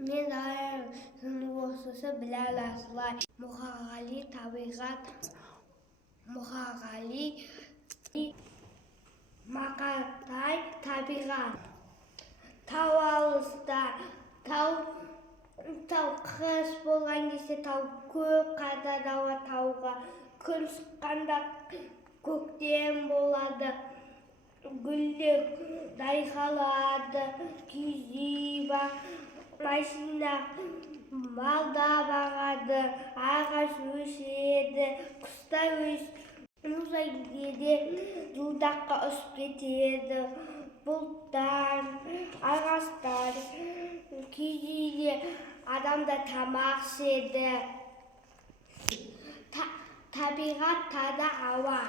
Мен аяғын оқысы біле аласылар. Мұқағали табиғат, Мұқағали Мақатай табиғат. Тау алыста, тау қыс болған кезде тау көп қайтады тауға. Күн шыққанда көктем болады, гүлдер жайқалады, киіз бар, машина малда бағады, ағаш өседі, құстар өседі, жылдаққа ұшып кетеді, бұлттар, ағаштар, кейде адамда тамақ ішеді. Табиғат таза ауа.